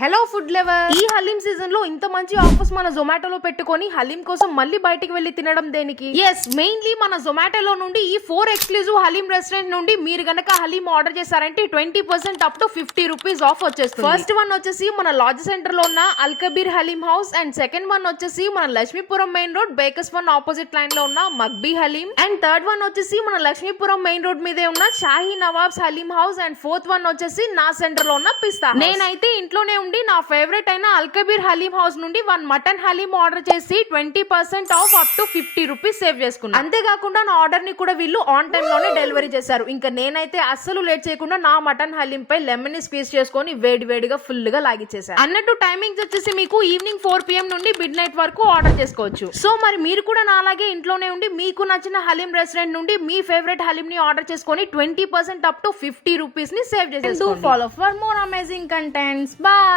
Hello food lover, ఈ haleem season లో ఇంత మంచి ఆఫర్స్ మన జొమాటోలో పెట్టుకొని హలీం కోసం మళ్ళీ బయటికి వెళ్లి తినడం దేనికి? ఎస్, మెయిన్లీ మన జొమాటోలో నుండి ఈ 4 ఎక్స్క్లూజివ్ హలీం రెస్టారెంట్ నుండి మీరు గనక హలీం ఆర్డర్ చేశారంటే 20% అప్ టు 50 రూపీస్ ఆఫ్ వచ్చేస్తుంది. ఫస్ట్ వన్ వచ్చేసి మన లాడ్జ్ సెంటర్ లో ఉన్న అల్కబీర్ haleem house, and second one వచ్చేసి మన Lakshmipuram main road baker's one opposite line లో ఉన్న మక్బీ హలీం, అండ్ థర్డ్ వన్ వచ్చేసి మన లక్ష్మీపురం మెయిన్ రోడ్ మీదే ఉన్న Shahi nawabs haleem house, and fourth one వచ్చేసి నా సెంటర్ లో ఉన్న పిస్తా. నేనైతే ఇంట్లోనే నా ఫేవరెట్ అయిన అల్కబీర్ హలీం హౌస్ నుండి 1 మటన్ హలీం ఆర్డర్ చేసి 20% of up to 50 rupees save చేసుకున్నాను. అంతేకాకుండా నా ఆర్డర్ ని కూడా వీళ్ళు ఆన్ టైమ్ లోనే డెలివరీ చేశారు. ఇంకా నేనైతే అస్సలు లేట్ చేయకుండా నా మటన్ హలీం పై లెమన్ స్పీస్ చేసుకొని వేడిగా ఫుల్ గా లాగిచ్చేసాను. అన్నట్టు టైమింగ్స్ వచ్చేసి మీకు ఈవినింగ్ 4 PM నుండి మిడ్ నైట్ వరకు ఆర్డర్ చేసుకోవచ్చు. సో మరి మీరు కూడా నాలాగే ఇంట్లోనే ఉండి మీకు నచ్చిన హలీం రెస్టారెంట్ నుండి మీ ఫేవరెట్ హలీం ని ఆర్డర్ చేసుకొని 20% అప్ టు 50 రూపీస్ ని సేవ్ చేసేసుకోండి. Do follow for more amazing contents. Bye.